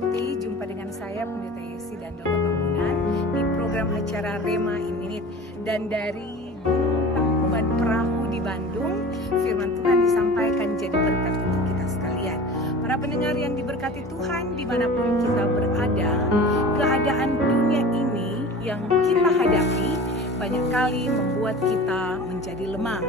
memberkati. Jumpa dengan saya Pendeta Yesi dan Doa Bangunan di program acara Rema in Minute. Dan dari Gunung Tangkuban Perahu di Bandung, firman Tuhan disampaikan jadi berkat untuk kita sekalian. Para pendengar yang diberkati Tuhan dimanapun kita berada, keadaan dunia ini yang kita hadapi banyak kali membuat kita menjadi lemah.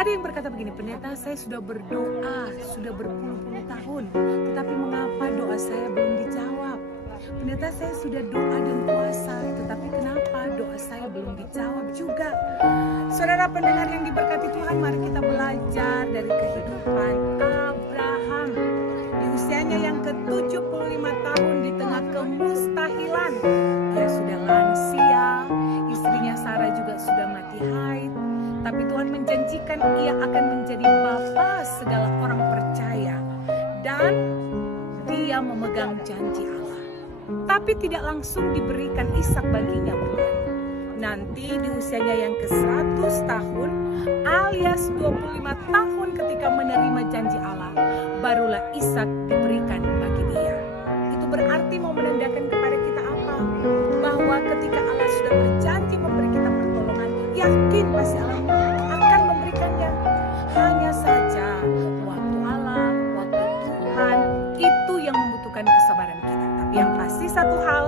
Ada yang berkata begini, pendeta, saya sudah berdoa, sudah berpuluh-puluh tahun, tetapi mengapa doa saya belum dijawab? Pendeta, saya sudah doa dan puasa, tetapi kenapa doa saya belum dijawab juga? Saudara pendengar yang diberkati Tuhan, mari kita belajar dari kehidupan Abraham. Di usianya yang ke-75 tahun, di tengah kemustahilan, dia sudah lansia, istrinya Sarah juga sudah mati haid. Tapi Tuhan menjanjikan ia akan menjadi bapa segala orang percaya. Dan dia memegang janji Allah. Tapi tidak langsung diberikan Ishak baginya bukan. Nanti di usianya yang ke-100 tahun alias 25 tahun ketika menerima janji Allah, barulah Ishak diberikan bagi dia. Itu berarti mau menandakan kepada kita apa? Bahwa ketika Allah sudah berjanji memberi kita pertolongan, yakin pasti Allah akan memberikannya. Hanya saja waktu Allah, waktu Tuhan itu yang membutuhkan kesabaran kita. Tapi yang pasti satu hal,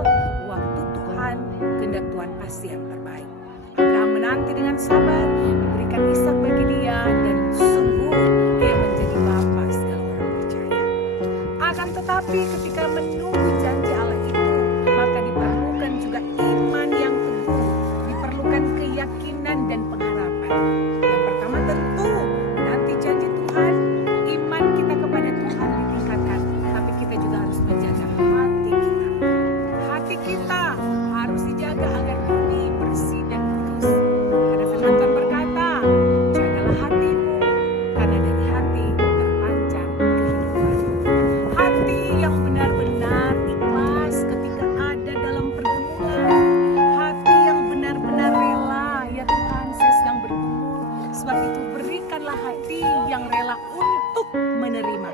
waktu Tuhan, kehendak Tuhan pasti yang terbaik. Abraham menanti dengan sabar, diberikan Ishak bagi dia, dan sungguh dia menjadi bapa segala orang percaya. Akan tetapi ketika menunggu janji Allah itu, maka diperlukan juga iman yang teguh, diperlukan keyakinan dan pengharapan. Yang pertama tentu nanti janji Tuhan, iman kita kepada Tuhan ditingkatkan, tapi kita juga harus menjaga hati kita. Hati kita harus dijaga agar murni, bersih dan kudus. Karena firman Tuhan berkata, jagalah hatimu, karena dari hati terpanjang kehidupan. Hati yang benar-benar ikhlas ketika ada dalam pergumulan. Hati yang benar-benar rela, ya Tuhan saya sedang bergumul. Sebab itu berikanlah hati yang rela untuk menerima.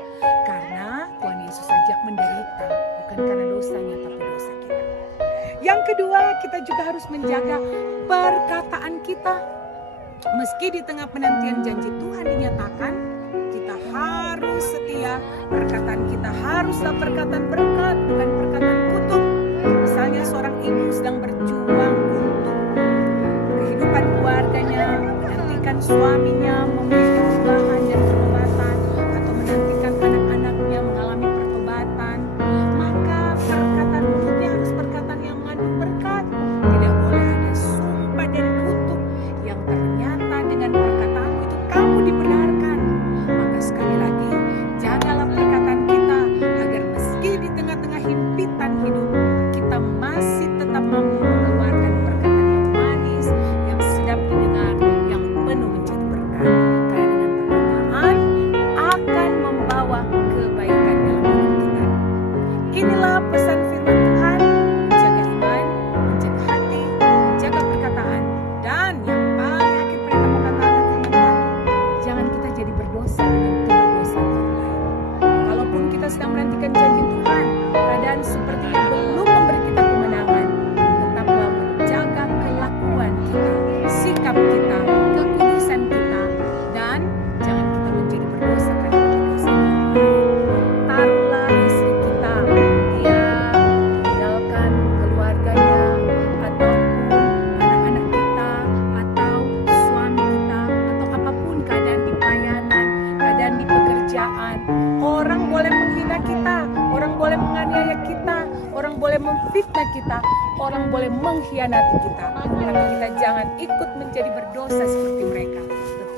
Karena Tuhan Yesus saja menderita, bukan karena dosanya tapi dosa kita. Yang kedua, kita juga harus menjaga perkataan kita. Meski di tengah penantian janji Tuhan dinyatakan, kita harus setia. Perkataan kita haruslah perkataan berkat, bukan perkataan kutuk. Misalnya seorang ibu sedang berjuang untuk kehidupan keluarganya, menantikan suaminya memiliki perubahan dan pertobatan, atau menantikan anak-anaknya mengalami pertobatan, maka perkataan mulutnya harus perkataan yang mengandung berkat. Tidak boleh ada sumpah dan kutuk yang ternyata dengan perkataan itu kamu dibenarkan. Maka sekali lagi, jagalah perkataan kita agar meski di tengah-tengah himpitan hidup, kita masih tetap mampu mengeluarkan perkataan yang manis, yang sedap didengar, yang penuh menjadi berkat. Karena dengan perkataan akan membawa kebaikan dalam hidup kita. Inilah pesan firman Tuhan, menjaga iman, menjaga hati, menjaga perkataan. Dan yang paling akhir mereka mau katakan firman Tuhan, jangan kita jadi berdosa dengan keberdosan orang lain. Kalaupun kita sedang menantikan janji Tuhan, keadaan sepertinya belum memberi kita kemenangan, tetaplah menjaga kelakuan kita, sikap kita, kekudusan kita, dan jangan kita menjadi berdosa karena keberdosan orang lain. Taruhlah istri kita, dia meninggalkan keluarganya, ataupun anak-anak kita, atau suami kita, atau apapun keadaan di pelayanan, keadaan di pekerjaan. Orang boleh menghina kita, orang boleh menganiaya kita, orang boleh memfitnah kita, orang boleh mengkhianati kita. Tapi kita jangan ikut menjadi berdosa seperti mereka.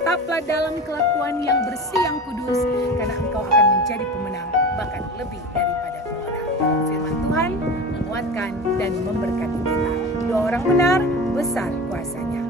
Tetaplah dalam kelakuan yang bersih, yang kudus, karena engkau akan menjadi pemenang, bahkan lebih daripada pemenang. Firman Tuhan menguatkan dan memberkati kita. Doa orang benar besar kuasanya.